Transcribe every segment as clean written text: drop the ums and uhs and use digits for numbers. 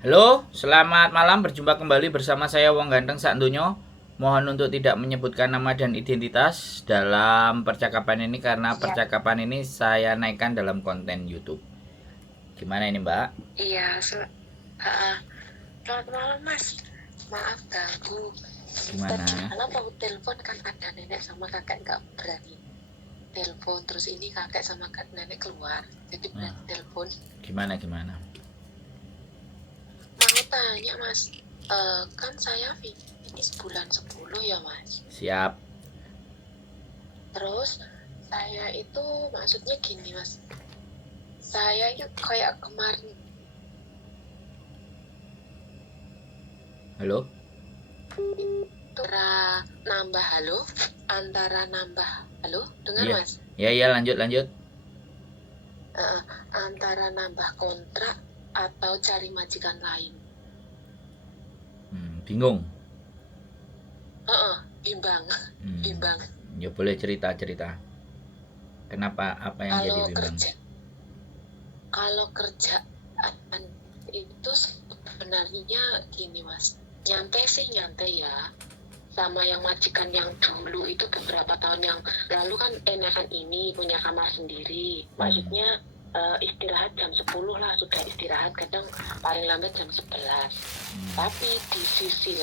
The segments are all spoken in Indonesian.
Halo, selamat malam. Berjumpa kembali bersama saya Wong Ganteng Sakdonyo. Mohon untuk tidak menyebutkan nama dan identitas dalam percakapan ini karena Siap. percakapan ini saya naikkan dalam konten YouTube. Gimana ini, Mbak? Iya, selamat malam Mas. Maaf ganggu. Gimana? Tadi malam aku telepon kan ada nenek sama kakek nggak berani telepon. Terus ini kakek sama nenek keluar, jadi berani telepon. Gimana? Mau tanya Mas, kan saya finish bulan 10 ya Mas. Siap. Terus saya itu maksudnya gini Mas. Saya itu kayak kemarin. Halo? Antara nambah halo, dengar Iya. Mas? Iya, lanjut. Antara nambah kontrak atau cari majikan lain. Bingung. Bimbang. Ya boleh cerita. Kenapa? Apa yang jadi bimbang? Kalau kerjaan itu sebenarnya gini Mas, nyantai ya. Sama yang majikan yang dulu itu beberapa tahun yang lalu kan enakan ini punya kamar sendiri. Maksudnya istirahat jam 10 lah, sudah istirahat, kadang paling lambat jam 11. Tapi di sisi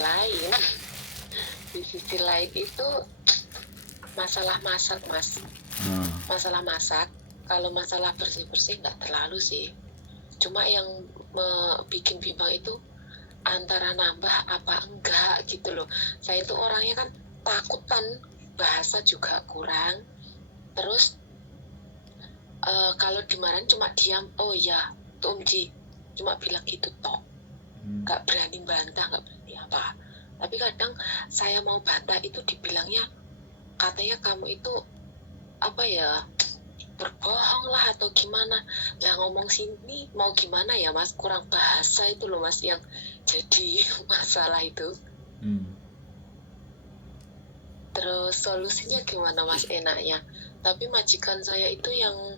lain itu masalah masak Mas. Masalah masak, kalau masalah bersih nggak terlalu sih. Cuma yang bikin bimbang itu antara nambah apa enggak gitu loh. Saya itu orangnya kan takutan, bahasa juga kurang. Terus kalau dimarahin cuma diam, oh ya Tom Ji, cuma bilang gitu toh. Gak berani bantah, gak berani apa. Tapi kadang saya mau bantah itu dibilangnya, katanya kamu itu apa ya, berbohong lah atau gimana. Lah ngomong sini mau gimana ya Mas, kurang bahasa itu loh Mas yang jadi masalah itu. Terus solusinya gimana Mas enaknya? Tapi majikan saya itu yang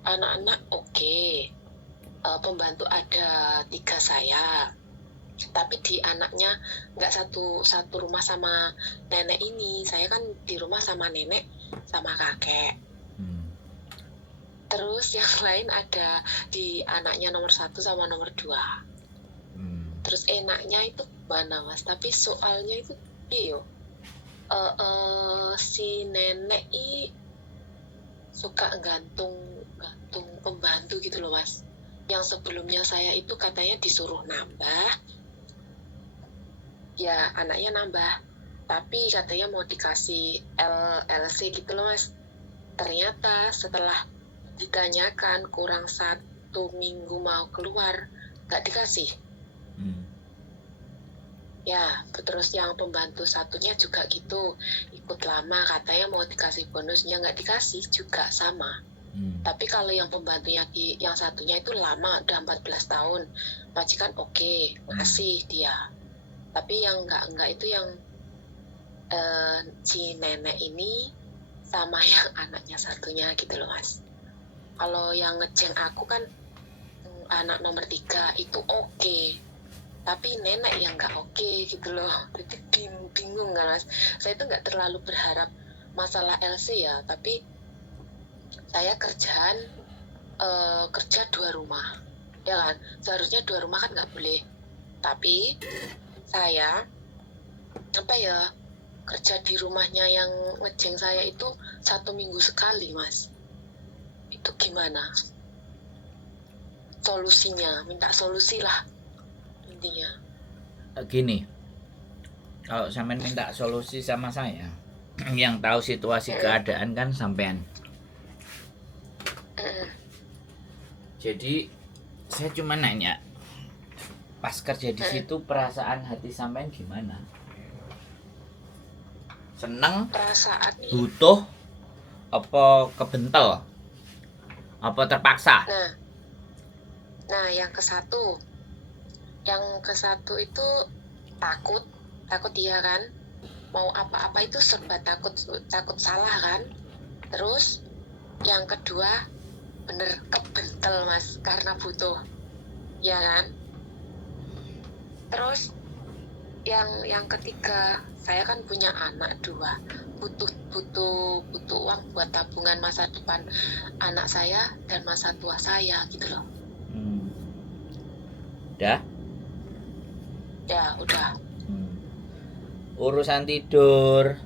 anak-anak oke. Pembantu ada 3 saya. Tapi di anaknya nggak satu rumah sama nenek ini. Saya kan di rumah sama nenek sama kakek. Terus yang lain ada di anaknya nomor 1 sama nomor 2. Terus enaknya itu mana Mas? Tapi soalnya itu iyo si nenek suka gantung pembantu gitu loh Mas. Yang sebelumnya saya itu katanya disuruh nambah, ya anaknya nambah, tapi katanya mau dikasih LC gitu loh Mas. Ternyata setelah ditanyakan kurang 1 minggu mau keluar, nggak dikasih. Ya, terus yang pembantu satunya juga gitu, ikut lama, katanya mau dikasih bonusnya, nggak dikasih juga sama. Tapi kalau yang pembantunya yang satunya itu lama, udah 14 tahun, majikan oke, ngasih dia. Tapi yang enggak itu yang si nenek ini sama yang anaknya satunya gitu loh Mas. Kalau yang ngejeng aku kan anak nomor 3 itu oke. Tapi nenek yang nggak oke gitu loh. Jadi bingung kan Mas. Saya itu nggak terlalu berharap masalah LC ya, tapi saya kerja 2 rumah, ya kan? Seharusnya 2 rumah kan nggak boleh. Tapi saya kerja di rumahnya yang ngejeng saya itu 1 minggu sekali Mas. Itu gimana? Solusinya, minta solusi lah intinya. Gini, kalau sampean minta solusi sama saya, yang tahu situasi keadaan kan sampean. Jadi saya cuma nanya, pas kerja di situ perasaan hati sampean gimana? Seneng, perasaan butuh, apa kebentel, apa terpaksa? Nah yang ke satu itu takut dia kan, mau apa-apa itu serba takut salah kan. Terus yang kedua bener kebentel Mas, karena butuh, ya kan. Terus yang ketiga, saya kan punya anak 2, butuh butuh butuh uang buat tabungan masa depan anak saya dan masa tua saya gitu loh. Udah? Ya udah. Urusan tidur,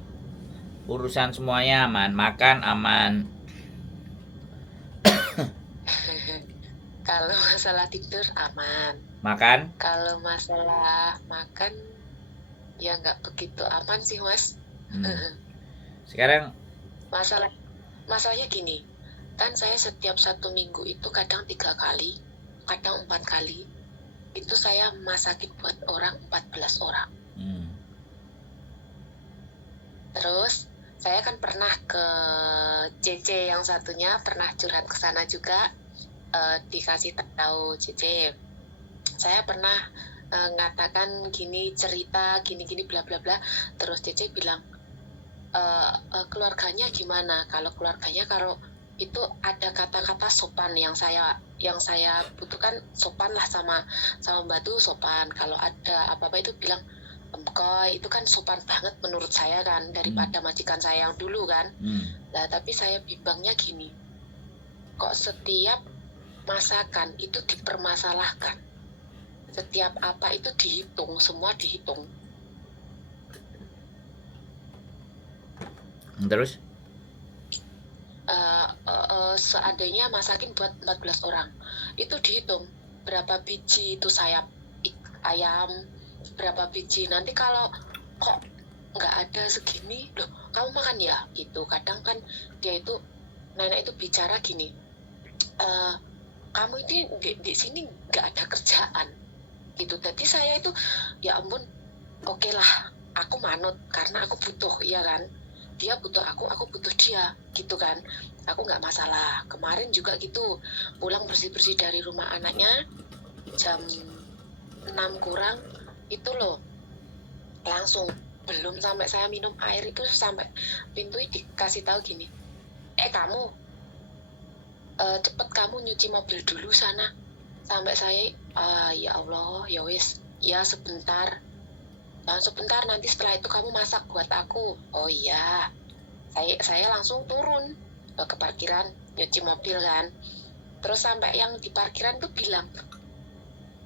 urusan semuanya aman, makan aman. Kalau masalah tidur aman. Makan? Kalau masalah makan ya nggak begitu aman sih Mas. Sekarang Masalahnya gini, kan saya setiap 1 minggu itu kadang 3 kali, kadang 4 kali, itu saya masakin buat orang 14 orang. Terus saya kan pernah ke CC yang satunya, pernah curhat ke sana juga, dikasih tahu CC. Saya pernah ngatakan gini, cerita gini-gini bla bla bla. Terus CC bilang, keluarganya gimana? Kalau keluarganya, kalau itu ada kata-kata sopan yang saya butuhkan, sopan lah, sama Mbak tuh sopan. Kalau ada apa-apa itu bilang emkoy, itu kan sopan banget menurut saya kan, daripada majikan saya yang dulu kan. Nah, tapi saya bimbangnya gini, kok setiap masakan itu dipermasalahkan, setiap apa itu dihitung, semua dihitung. Terus? Seandainya masakin buat 14 orang, itu dihitung berapa biji itu sayap ayam, berapa biji. Nanti kalau kok nggak ada segini, loh kamu makan ya gitu. Kadang kan dia itu, nenek itu bicara gini, kamu ini di sini nggak ada kerjaan gitu. Jadi saya itu ya ampun, oke lah, aku manut karena aku butuh, ya kan. Dia butuh aku butuh dia gitu kan. Aku nggak masalah. Kemarin juga gitu, pulang bersih-bersih dari rumah anaknya jam 6 kurang itu loh, langsung belum sampai saya minum air itu, sampai pintu dikasih tahu gini, kamu cepet kamu nyuci mobil dulu sana. Sampai saya ya Allah, ya wis, ya sebentar, nanti setelah itu kamu masak buat aku. Oh iya, saya langsung turun ke parkiran nyuci mobil kan. Terus sampai yang di parkiran tuh bilang,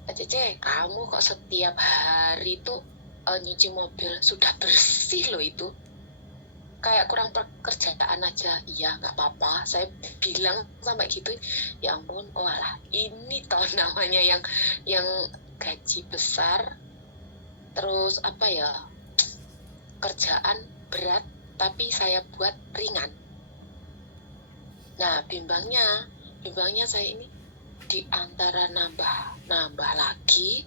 Cece, kamu kok setiap hari tuh nyuci mobil, sudah bersih loh itu, kayak kurang pekerjaan aja. Iya nggak apa-apa, saya bilang sampai gitu. Ya ampun, walah, ini toh namanya yang gaji besar, terus apa ya, kerjaan berat tapi saya buat ringan. Nah, bimbangnya saya ini, di antara nambah lagi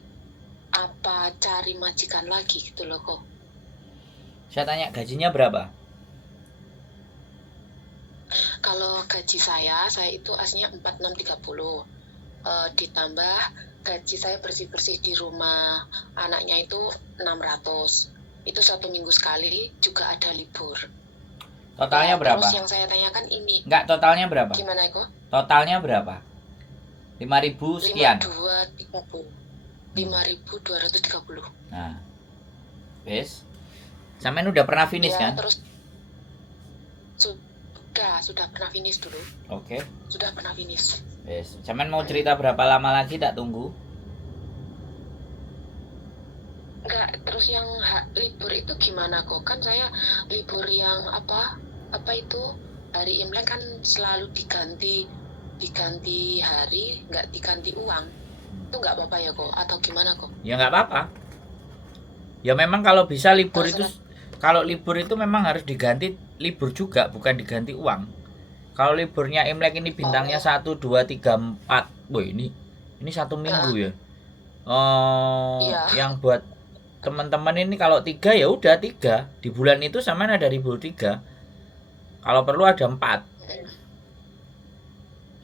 apa cari majikan lagi gitu loh kok. Saya tanya, gajinya berapa? Kalau gaji saya itu aslinya 4630, ditambah gaji saya bersih-bersih di rumah anaknya itu 600. Itu 1 minggu sekali, juga ada libur. Totalnya berapa? Terus yang saya tanyakan ini, enggak, totalnya berapa? Gimana Eko? Totalnya berapa? 5.000 sekian. 5.230. Nah, wes. Sampean udah pernah finish ya, kan? Terus sudah pernah finish dulu. Oke. Sudah pernah finish. Wes. Sampean mau cerita berapa lama lagi, tak tunggu? Enggak, terus yang libur itu gimana kok? Kan saya libur yang apa itu hari Imlek kan selalu diganti hari, nggak diganti uang. Itu nggak apa-apa ya kok? Atau gimana kok? Ya nggak apa-apa. Ya memang kalau bisa libur itu, kalau libur itu memang harus diganti libur juga, bukan diganti uang. Kalau liburnya Imlek ini bintangnya 1, 2, 3, 4. Wah, ini 1 minggu ya. Iya. Yang buat teman-teman ini kalau 3 ya udah 3. Di bulan itu sama ada libur 3. Kalau perlu ada 4.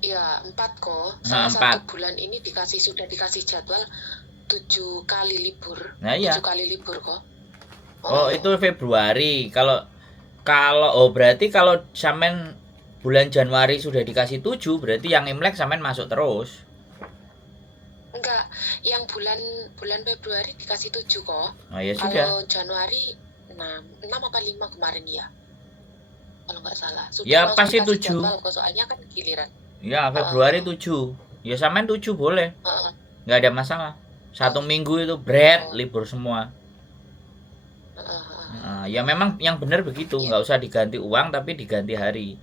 Iya, 4 kok. Nah, Saya 1 bulan ini sudah dikasih jadwal 7 kali libur. Nah, iya. 7 kali libur kok. Oh, itu Februari. Kalau berarti kalau sampean bulan Januari sudah dikasih 7, berarti yang Imlek sampean masuk terus. enggak, yang bulan bulan Februari dikasih 7 kok. Oh ya sudah. Kalau Januari 6 apa 5 kemarin ya. Kalau nggak salah. Sudah Ya langsung pasti dikasih 7. jadwal kok, soalnya kan giliran. Ya Februari 7. Ya sampean 7 boleh. Heeh. Nggak ada masalah. 1 minggu itu libur semua. Ya memang yang benar begitu, nggak usah diganti uang tapi diganti hari.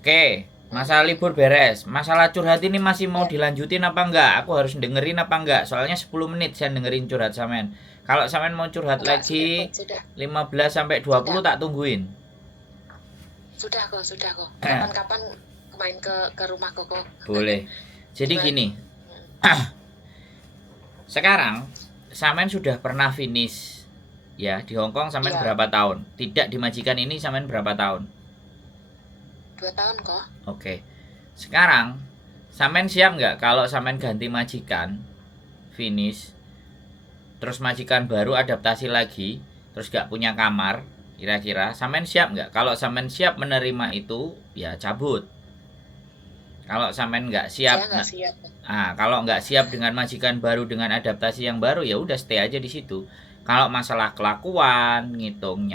Oke, masalah libur beres. Masalah curhat ini masih mau dilanjutin apa enggak? Aku harus dengerin apa enggak? Soalnya 10 menit saya dengerin curhat sampean. Kalau sampean mau curhat Enggak, lagi sudah. 15 sampai 20 tak tungguin. Sudah kok. Kapan-kapan main ke rumah kok. Boleh. Jadi Gimana? gini. Sekarang sampean sudah pernah finish ya di Hong Kong sampean berapa tahun? Tidak di majikan ini sampean berapa tahun? 2 tahun kok. Oke. Sekarang sampean siap nggak kalau sampean ganti majikan finish terus majikan baru adaptasi lagi terus gak punya kamar, kira-kira sampean siap nggak? Kalau sampean siap menerima itu ya cabut. Kalau sampean nggak siap, Saya nggak siap. kalau nggak siap dengan majikan baru dengan adaptasi yang baru ya udah stay aja di situ. Kalau masalah kelakuan, ngitung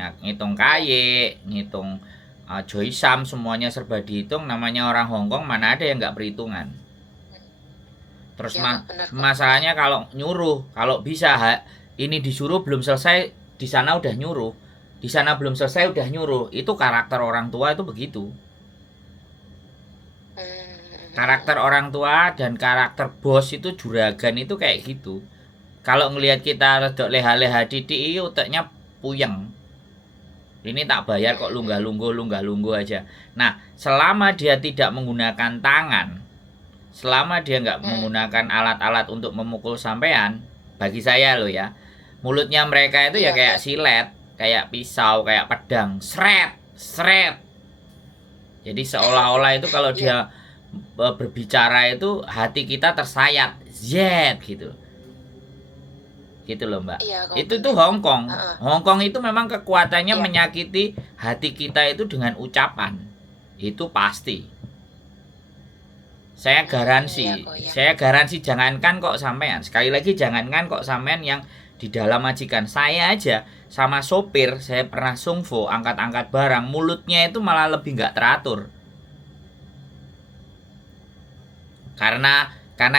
kaya, ngitung joysam, semuanya serba dihitung. Namanya orang Hong Kong, mana ada yang nggak perhitungan. Terus masalahnya kalau nyuruh, kalau bisa ini disuruh belum selesai, di sana udah nyuruh, di sana belum selesai udah nyuruh. Itu karakter orang tua itu begitu. Karakter orang tua dan karakter bos itu juragan itu kayak gitu. Kalau ngelihat kita redok leha-leha titik, otaknya puyeng. Ini tak bayar kok lunggah-lungguh aja. Nah, selama dia tidak menggunakan tangan, selama dia nggak menggunakan alat-alat untuk memukul sampean, bagi saya loh ya, mulutnya mereka itu ya kayak silet, kayak pisau, kayak pedang, sret. Jadi seolah-olah itu kalau dia berbicara itu hati kita tersayat, gitu loh mbak. Itu tuh Hong Kong. Hong Kong itu memang kekuatannya menyakiti hati kita itu dengan ucapan, itu pasti. Saya garansi jangankan kok sampean, sekali lagi jangankan kok sampean yang di dalam majikan, saya aja sama sopir saya pernah sungfo angkat-angkat barang, mulutnya itu malah lebih nggak teratur. Karena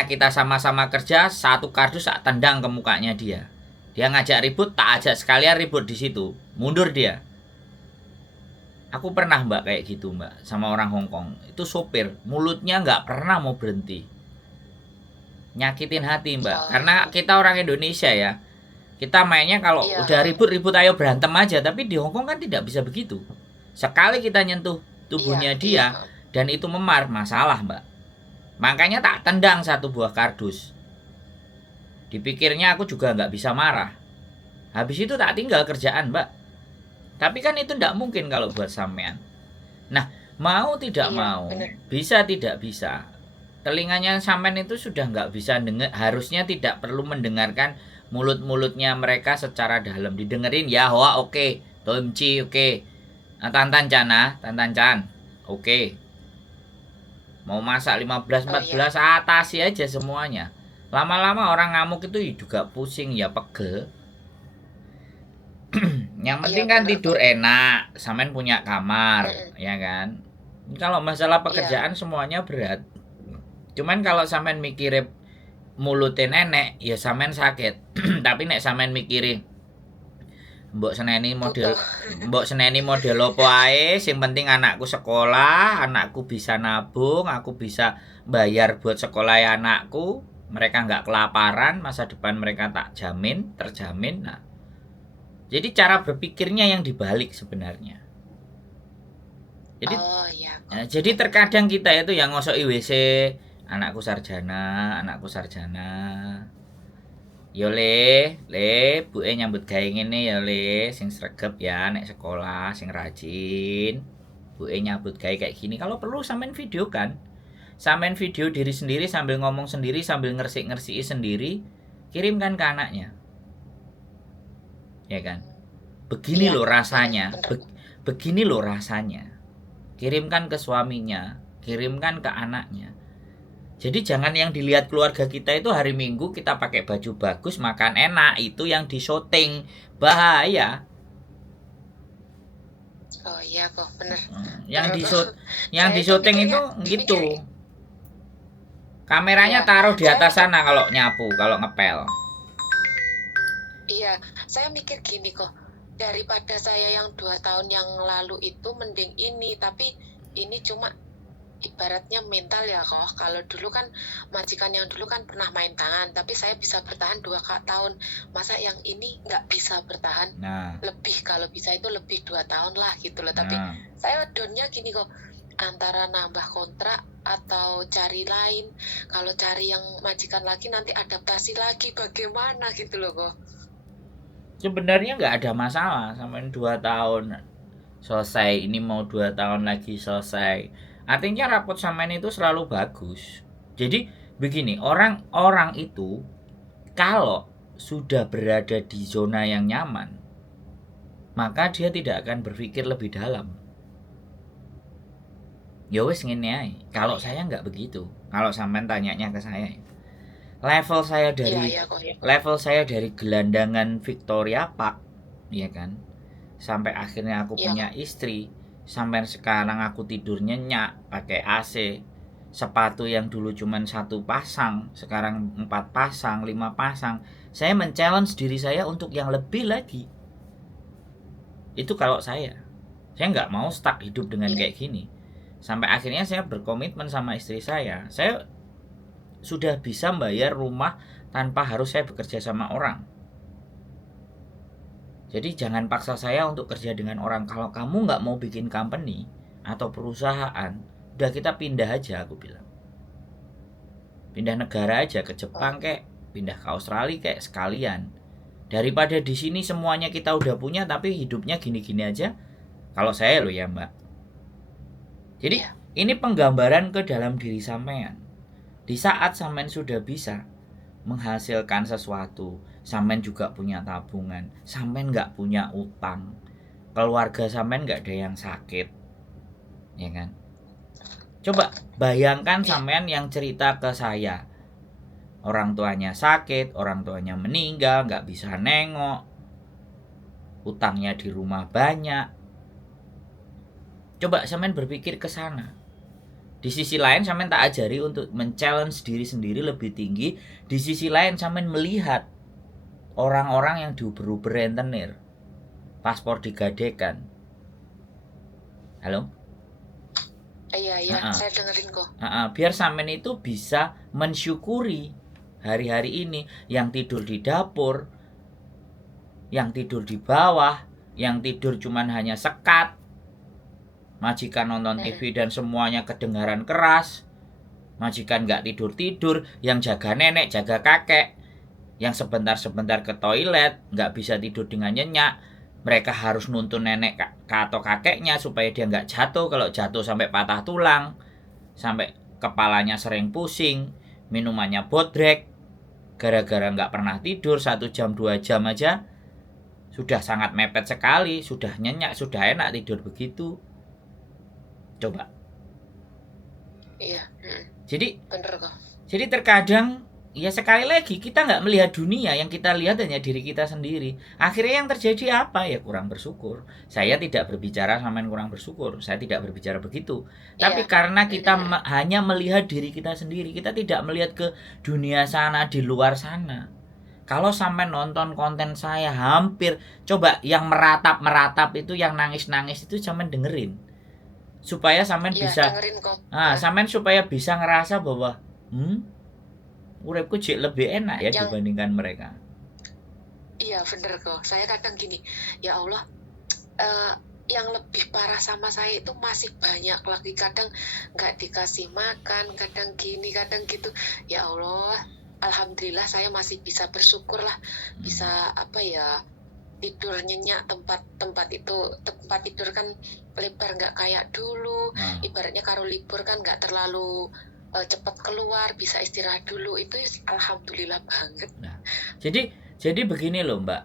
kita sama-sama kerja, satu kardus tak tendang ke mukanya dia. Dia ngajak ribut, tak ajak sekalian ribut di situ. Mundur dia. Aku pernah mbak kayak gitu mbak, sama orang Hong Kong. Itu sopir, mulutnya nggak pernah mau berhenti. Nyakitin hati mbak. Karena kita orang Indonesia ya. Kita mainnya kalau udah ribut-ribut ayo berantem aja. Tapi di Hong Kong kan tidak bisa begitu. Sekali kita nyentuh tubuhnya dia dan itu memar, masalah mbak. Makanya tak tendang satu buah kardus. Dipikirnya aku juga nggak bisa marah. Habis itu tak tinggal kerjaan mbak. Tapi kan itu tidak mungkin kalau buat sampean. Nah, mau tidak mau, bisa tidak bisa. Telinganya sampean itu sudah nggak bisa dengar. Harusnya tidak perlu mendengarkan mulut-mulutnya mereka secara dalam. Didengerin ya, hoa oke, Tomci oke, Tantan Chan, oke. Mau masak 15-14 atasi aja semuanya. Lama-lama orang ngamuk itu juga pusing ya, pegel. Yang penting kan tidur enak, sampean punya kamar, ya kan. Kalau masalah pekerjaan semuanya berat. Cuman kalau sampean mikirin mulutnya nenek, ya sampean sakit. Tapi nek sampean mikirin mbok seneni model opo ae, sing penting anakku sekolah, anakku bisa nabung, aku bisa bayar buat sekolah anakku, mereka nggak kelaparan, masa depan mereka tak terjamin. Nah, jadi cara berpikirnya yang dibalik sebenarnya. Jadi, jadi terkadang kita itu yang ngosoki WC, anakku sarjana. Yo le, buke nyambut gawe ngene ya le, sing sregep ya nek sekolah, sing rajin. Buke nyambut gawe kayak gini. Kalau perlu sampean video kan. Sampean video diri sendiri sambil ngomong sendiri, sambil ngersik-ngersiki sendiri, kirimkan ke anaknya. Ya kan? Begini loh rasanya. Begini loh rasanya. Kirimkan ke suaminya, kirimkan ke anaknya. Jadi jangan yang dilihat keluarga kita itu hari Minggu kita pakai baju bagus, makan enak, itu yang di syuting. Bahaya. Oh iya kok, bener. Yang di Bener. yang Saya di itu syuting itu gitu. Kameranya Iya, taruh di saya atas mikir, sana kalau nyapu, kalau ngepel. iya, saya mikir gini kok, daripada saya yang 2 tahun yang lalu itu mending ini, tapi ini cuma ibaratnya mental ya kok. Kalau dulu kan majikan yang dulu kan pernah main tangan, tapi saya bisa bertahan 2 tahun. Masa yang ini nggak bisa bertahan Nah, lebih, kalau bisa itu lebih 2 tahun lah gitu loh. Tapi nah. saya downnya gini kok, antara nambah kontrak atau cari lain. Kalau cari yang majikan lagi nanti adaptasi lagi bagaimana gitu loh kok. Sebenarnya nggak ada masalah sampai 2 tahun selesai, ini mau 2 tahun lagi selesai. Artinya rapot sampean itu selalu bagus. Jadi begini, orang-orang itu kalau sudah berada di zona yang nyaman, maka dia tidak akan berpikir lebih dalam. Ya wes ngene ae. Kalau saya nggak begitu. Kalau sampean tanyanya ke saya, level saya Iya dari iya kok ya. level saya dari gelandangan Victoria Park, ya kan, sampai akhirnya aku Iya punya kok. istri, sampai sekarang aku tidur nyenyak pakai AC, sepatu yang dulu cuman 1 pasang sekarang 4 pasang 5 pasang. Saya men-challenge diri saya untuk yang lebih lagi. Itu kalau saya nggak mau stuck hidup dengan Iya. kayak gini. Sampai akhirnya saya berkomitmen sama istri saya sudah bisa bayar rumah tanpa harus saya bekerja sama orang. Jadi jangan paksa saya untuk kerja dengan orang. Kalau kamu nggak mau bikin company atau perusahaan, udah kita pindah aja, aku bilang. Pindah negara aja, ke Jepang kek, pindah ke Australia kek, sekalian. Daripada di sini semuanya kita udah punya tapi hidupnya gini-gini aja. Kalau saya loh ya mbak. Jadi Iya. ini penggambaran ke dalam diri sampean. Di saat sampean sudah bisa menghasilkan sesuatu, sampean juga punya tabungan, sampean nggak punya utang, keluarga sampean nggak ada yang sakit, ya kan? Coba bayangkan sampean yang cerita ke saya, orang tuanya sakit, orang tuanya meninggal, nggak bisa nengok, utangnya di rumah banyak. Coba sampean berpikir ke sana. Di sisi lain sampean tak ajari untuk men-challenge diri sendiri lebih tinggi. Di sisi lain sampean melihat orang-orang yang diuber-uber rentenir, paspor digadekan. Halo? Iya iya, saya dengerin kok. Biar sampean itu bisa mensyukuri hari-hari ini, yang tidur di dapur, yang tidur di bawah, yang tidur cuman hanya sekat, majikan nonton TV dan semuanya kedengaran keras, majikan nggak tidur-tidur, yang jaga nenek, jaga kakek, yang sebentar-sebentar ke toilet, nggak bisa tidur dengan nyenyak, mereka harus nuntun nenek atau kakeknya supaya dia nggak jatuh, kalau jatuh sampai patah tulang, sampai kepalanya sering pusing, minumannya bodrek, gara-gara nggak pernah tidur 1 jam 2 jam aja, sudah sangat mepet sekali, sudah nyenyak, sudah enak tidur begitu. Coba. Iya. Jadi Bener kok. Jadi terkadang ya sekali lagi kita nggak melihat dunia, yang kita lihat hanya diri kita sendiri. Akhirnya yang terjadi apa? Ya kurang bersyukur. Saya tidak berbicara sama yang kurang bersyukur. Saya tidak berbicara begitu. Tapi Iya. karena kita hanya melihat diri kita sendiri, kita tidak melihat ke dunia sana, di luar sana. Kalau sampai nonton konten saya hampir, coba yang meratap itu, yang nangis-nangis itu sampai dengerin. Supaya sampean Iya, bisa dengerin kok. sampean supaya bisa ngerasa bahwa uripku jek lebih enak ya dibandingkan mereka. Iya bener kok. Saya kadang gini, ya Allah, yang lebih parah sama saya itu masih banyak lagi. Kadang nggak dikasih makan, kadang gini, kadang gitu. Ya Allah, alhamdulillah saya masih bisa bersyukur lah, bisa apa ya, tidur nyenyak, tempat tidur kan lebar, nggak kayak dulu. Ibaratnya kalau libur kan nggak terlalu cepat keluar, bisa istirahat dulu, itu alhamdulillah banget. Nah, jadi begini loh mbak,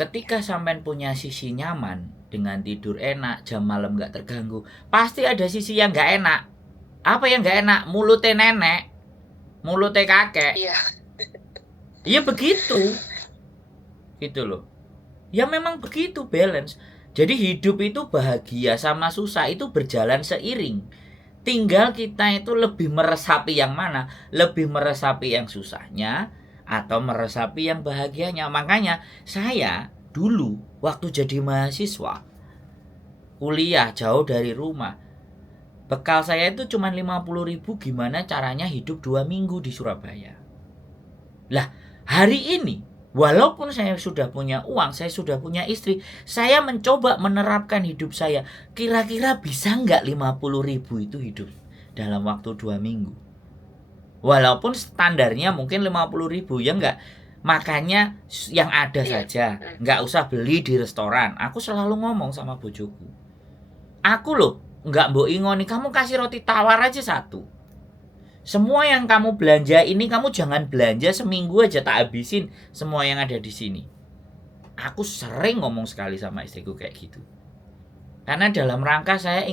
ketika sampean punya sisi nyaman dengan tidur enak, jam malam nggak terganggu, pasti ada sisi yang nggak enak. Apa yang nggak enak? Mulutnya nenek. mulutnya kakek. Iya. Iya begitu. Gitu loh. Ya memang begitu balance. Jadi hidup itu bahagia sama susah itu berjalan seiring. Tinggal kita itu lebih meresapi yang mana? Lebih meresapi yang susahnya atau meresapi yang bahagianya. Makanya saya dulu waktu jadi mahasiswa kuliah jauh dari rumah, bekal saya itu cuma 50.000 gimana caranya hidup 2 minggu di Surabaya. Lah hari ini walaupun saya sudah punya uang, saya sudah punya istri, saya mencoba menerapkan hidup saya. Kira-kira bisa nggak 50.000 itu hidup dalam waktu 2 minggu? Walaupun standarnya mungkin 50.000 ya enggak. Makanya yang ada saja, nggak usah beli di restoran. Aku selalu ngomong sama bojoku. Aku loh, nggak mbok ingoni, kamu kasih roti tawar aja 1. Semua yang kamu belanja ini kamu jangan belanja seminggu aja tak habisin semua yang ada di sini. Aku sering ngomong sekali sama istriku kayak gitu. Karena dalam rangka saya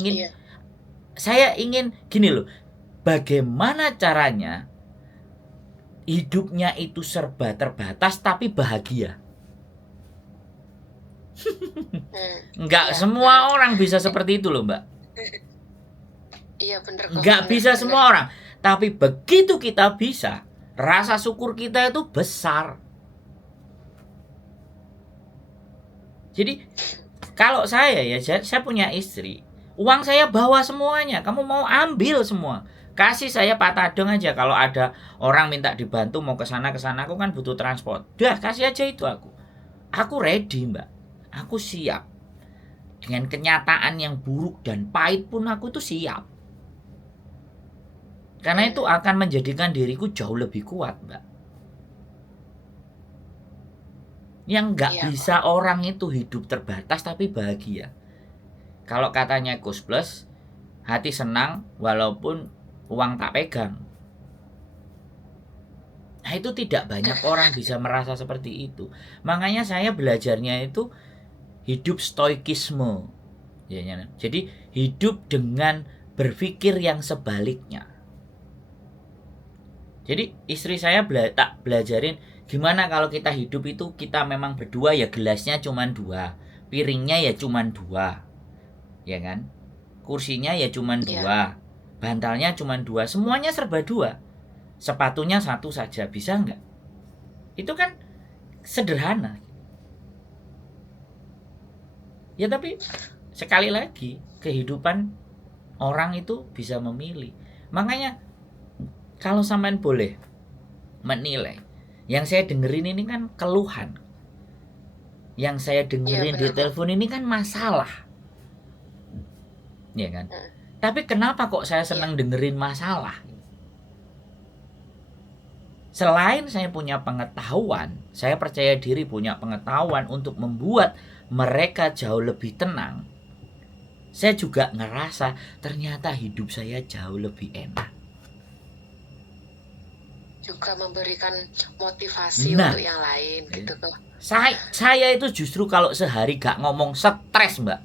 ingin gini loh. Bagaimana caranya hidupnya itu serba terbatas tapi bahagia? Enggak semua orang bisa seperti itu loh, Mbak. Iya bener. Enggak bisa semua orang. Tapi begitu kita bisa, rasa syukur kita itu besar. Jadi kalau saya punya istri, uang saya bawa semuanya. Kamu mau ambil semua, kasih saya Pak Tadong aja. Kalau ada orang minta dibantu mau ke sana, aku kan butuh transport. Dah kasih aja itu aku. Aku ready, Mbak. Aku siap. Dengan kenyataan yang buruk dan pahit pun aku tuh siap. Karena itu akan menjadikan diriku jauh lebih kuat, Mbak. Yang nggak bisa orang itu hidup terbatas tapi bahagia. Kalau katanya Gus Plus, hati senang walaupun uang tak pegang. Nah itu tidak banyak orang bisa merasa seperti itu. Makanya saya belajarnya itu hidup stoikisme. Jadi hidup dengan berpikir yang sebaliknya. Jadi istri saya tak belajarin gimana kalau kita hidup itu kita memang berdua ya gelasnya cuma 2, piringnya ya cuma 2, ya kan? Kursinya ya cuma 2, bantalnya cuma 2, semuanya serba 2, sepatunya 1 saja, bisa nggak? Itu kan sederhana. Ya tapi sekali lagi kehidupan orang itu bisa memilih. Makanya kalau sampean boleh menilai, yang saya dengerin ini kan keluhan. Yang saya dengerin di telepon ini kan masalah. Ya kan? Tapi kenapa kok saya senang dengerin masalah? Selain saya punya pengetahuan, saya percaya diri punya pengetahuan untuk membuat mereka jauh lebih tenang. Saya juga ngerasa ternyata hidup saya jauh lebih enak. Juga memberikan motivasi untuk yang lain gitu tuh. Saya itu justru kalau sehari gak ngomong stres, Mbak.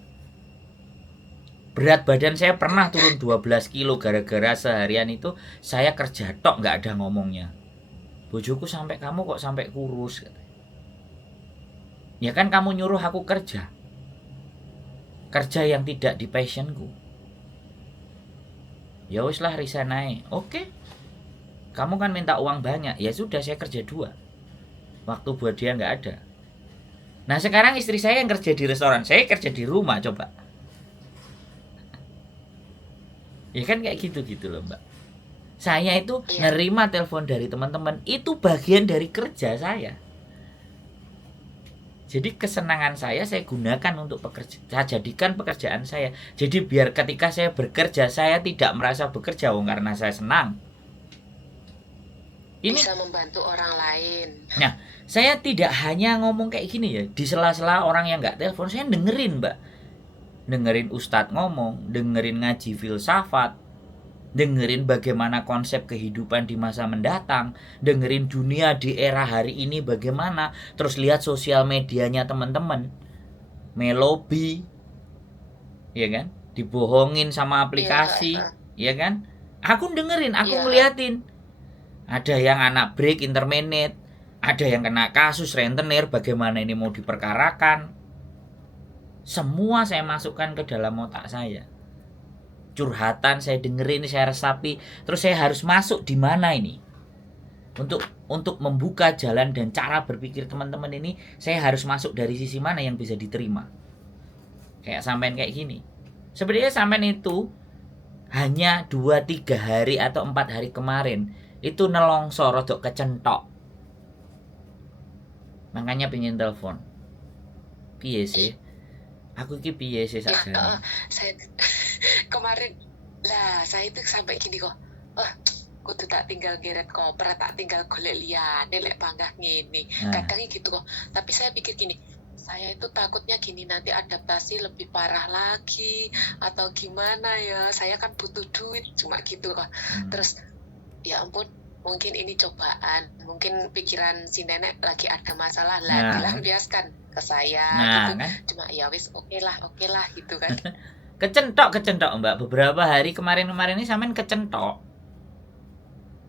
Berat badan saya pernah turun 12 kilo gara-gara seharian itu saya kerja tok gak ada ngomongnya. Bojoku sampai kamu kok sampai kurus. Ya kan kamu nyuruh aku kerja. Kerja yang tidak di passionku. Ya wis lah resign aja. Oke. Kamu kan minta uang banyak. Ya sudah saya kerja 2. Waktu buat dia nggak ada. Nah sekarang istri saya yang kerja di restoran, saya kerja di rumah coba. Ya kan kayak gitu loh Mbak. Saya itu nerima telepon dari teman-teman, itu bagian dari kerja saya. Jadi kesenangan saya gunakan untuk pekerja, saya jadikan pekerjaan saya. Jadi biar ketika saya bekerja, saya tidak merasa bekerja karena saya senang. Ini bisa membantu orang lain. Nah, saya tidak hanya ngomong kayak gini ya, di sela-sela orang yang nggak telepon, saya dengerin Mbak. Dengerin Ustadz ngomong, dengerin ngaji filsafat, dengerin bagaimana konsep kehidupan di masa mendatang, dengerin dunia di era hari ini bagaimana, terus lihat sosial medianya teman-teman, melobi, ya kan, dibohongin sama aplikasi, ya kan, aku dengerin, aku ngeliatin, ada yang anak break interminate, ada yang kena kasus rentenir, bagaimana ini mau diperkarakan. Semua saya masukkan ke dalam otak saya. Curhatan saya dengerin, saya resapi, terus saya harus masuk di mana ini. Untuk membuka jalan dan cara berpikir teman-teman ini, saya harus masuk dari sisi mana yang bisa diterima. Kayak sampean kayak gini. Sebenarnya sampean itu hanya 2-3 hari atau 4 hari kemarin itu nelongso rodok kecentok. Makanya pengen telepon. Piye sih? Aku iki piye sih sakjane? Saya kemarin lah saya itu sampai gini kok. Kudu tak tinggal geret koper, tak tinggal golek liyane lek panggah ngene. Kadang gitu kok. Tapi saya pikir gini, saya itu takutnya gini nanti adaptasi lebih parah lagi atau gimana ya. Saya kan butuh duit cuma gitu kok. Terus ya ampun, mungkin ini cobaan. Mungkin pikiran si nenek lagi ada masalah lah, dilampiaskan ke saya gitu. Kan? Cuma ya wis oke lah gitu kan. kecentok Mbak. Beberapa hari kemarin ini sampean kecentok.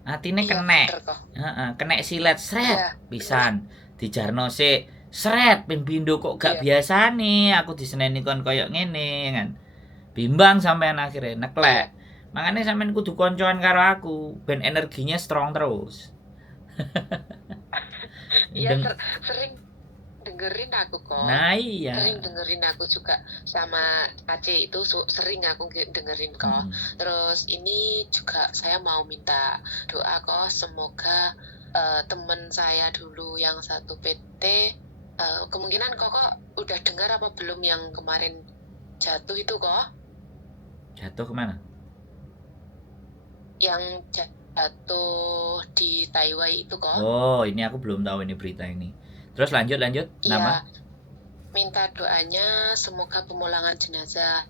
Atine kena. Kena silet sret pisan. Dijarno sik sret ping pindho kok gak biasa nih. Aku diseneni kon koyo ngene kan. Bimbang sampean akhirnya neklek. Makanya sampean kudu koncoan karo aku ben energinya strong terus. Iya sering dengerin aku kok. Nah iya. Sering dengerin aku juga sama Aceh itu sering aku dengerin kok. Terus ini juga saya mau minta doa kok, semoga teman saya dulu yang satu PT kemungkinan kok udah dengar apa belum yang kemarin jatuh itu kok? Jatuh kemana? Yang jatuh di Taiwan itu kok. Oh, ini aku belum tahu ini berita ini. Terus lanjut. Nama? Iya, minta doanya semoga pemulangan jenazah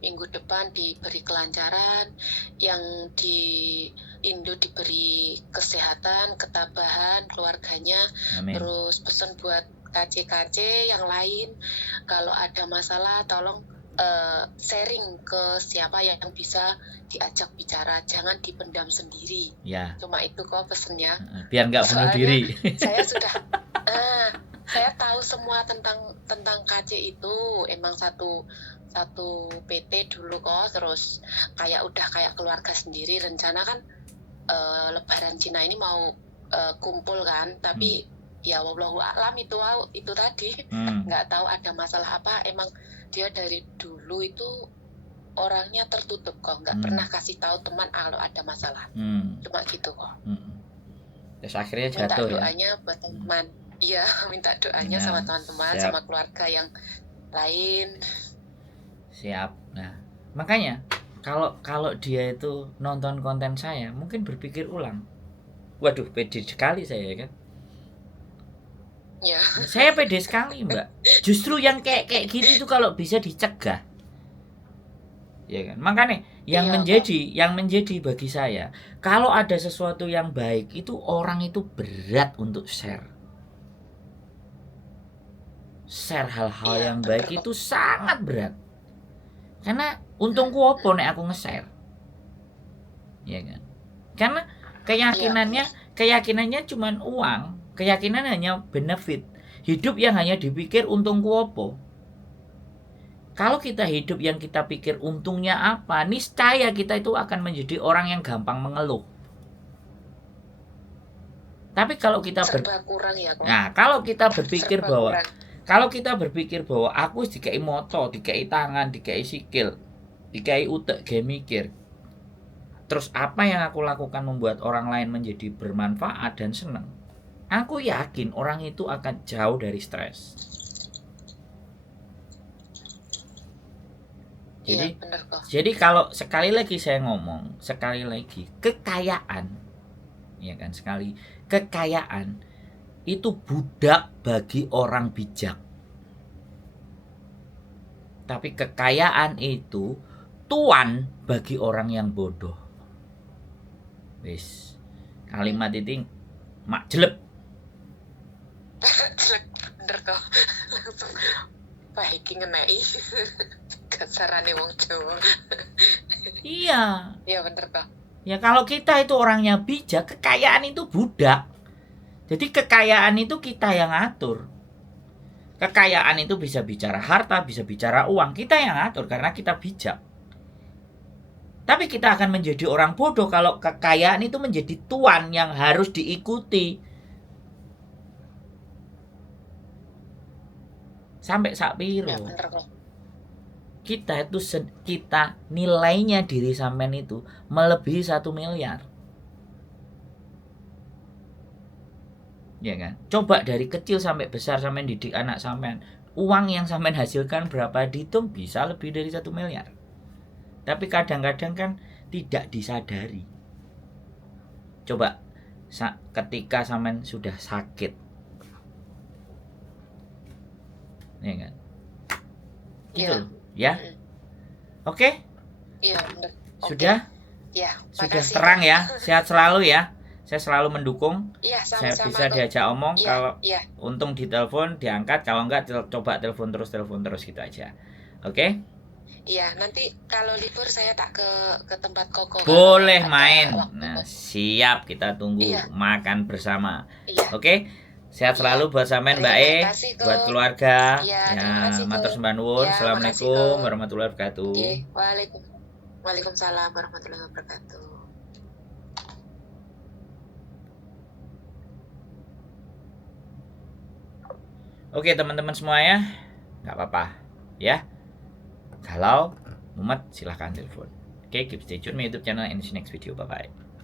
minggu depan diberi kelancaran, yang di Indo diberi kesehatan, ketabahan keluarganya. Amin. Terus pesan buat KC yang lain, kalau ada masalah tolong sharing ke siapa yang bisa diajak bicara, jangan dipendam sendiri. Ya. Cuma itu kok pesennya. Biar nggak bunuh diri. Saya sudah saya tahu semua tentang KC itu, emang satu PT dulu kok, terus udah kayak keluarga sendiri. Rencana kan Lebaran Cina ini mau kumpul kan, tapi ya wallahu a'lam itu tadi nggak tahu ada masalah apa. Emang dia dari dulu itu orangnya tertutup kok, nggak pernah kasih tahu teman kalau ada masalah. Cuma gitu kok. Terus akhirnya jatuh. Minta doanya buat teman. Iya, minta doanya sama teman-teman, sama keluarga yang lain. Siap. Nah, makanya kalau dia itu nonton konten saya, mungkin berpikir ulang. Waduh, pede sekali saya kan. Ya. Saya pede sekali, Mbak. Justru yang kayak gitu itu kalau bisa dicegah. Ya kan? Makanya yang menjadi bagi saya, kalau ada sesuatu yang baik itu orang itu berat untuk share. Share hal-hal yang baik itu sangat berat. Karena untungku opo nek aku nge-share. Ya kan? Karena keyakinannya cuman uang, keyakinan hanya benefit. Hidup yang hanya dipikir untungku opo. Kalau kita hidup yang kita pikir untungnya apa, niscaya kita itu akan menjadi orang yang gampang mengeluh. Tapi kalau kita kalau kita berpikir bahwa aku dikai moto, dikai tangan, dikai sikil, dikai utek, gawe mikir. Terus apa yang aku lakukan membuat orang lain menjadi bermanfaat dan senang? Aku yakin orang itu akan jauh dari stres. Jadi kalau sekali lagi saya ngomong, kekayaan, ya kan, kekayaan itu budak bagi orang bijak. Tapi kekayaan itu tuan bagi orang yang bodoh. Wis. Kalimat itu mak jelek. Bener kok. Langsung baik ngenai. Kasarane wong Jawa. Iya. Iya bener kok. Ya kalau kita itu orangnya bijak, kekayaan itu budak. Jadi kekayaan itu kita yang atur. Kekayaan itu bisa bicara harta, bisa bicara uang. Kita yang atur karena kita bijak. Tapi kita akan menjadi orang bodoh kalau kekayaan itu menjadi tuan yang harus diikuti. Sampai sak piro. Ya bener kok. Kita nilainya diri sampean itu melebihi 1 miliar. Ya kan? Coba dari kecil sampai besar sampean didik anak sampean. Uang yang sampean hasilkan berapa dihitung bisa lebih dari 1 miliar. Tapi kadang-kadang kan tidak disadari. Coba ketika sampean sudah sakit, ya kan? Gitu Iya. loh, ya. Oke? Iya, bener. Sudah? Ya, Sudah makasih. terang ya. Sehat selalu ya. Saya selalu mendukung. Iya, Saya sama-sama. bisa diajak omong. Iya, Kalau iya. untung ditelepon, diangkat. Kalau enggak, coba telepon terus gitu aja. Oke? Iya, nanti kalau libur saya tak ke tempat Koko. Boleh Ada main. waktu. Nah, siap, kita tunggu Iya. makan bersama. Iya. Oke? Sehat selalu buat sampean Mbak E, Terima kasih, Ko. buat keluarga. Iya, Ya, terima kasih, Ko. matur sembah nuwun. Ya, Assalamualaikum makasih, Ko. warahmatullahi wabarakatuh. Oke, Waalaikumsalam warahmatullahi wabarakatuh. Oke teman-teman semuanya, nggak apa-apa ya. Kalau mumet silahkan telepon. Oke, keep stay tune my YouTube channel and see you next video. Bye bye.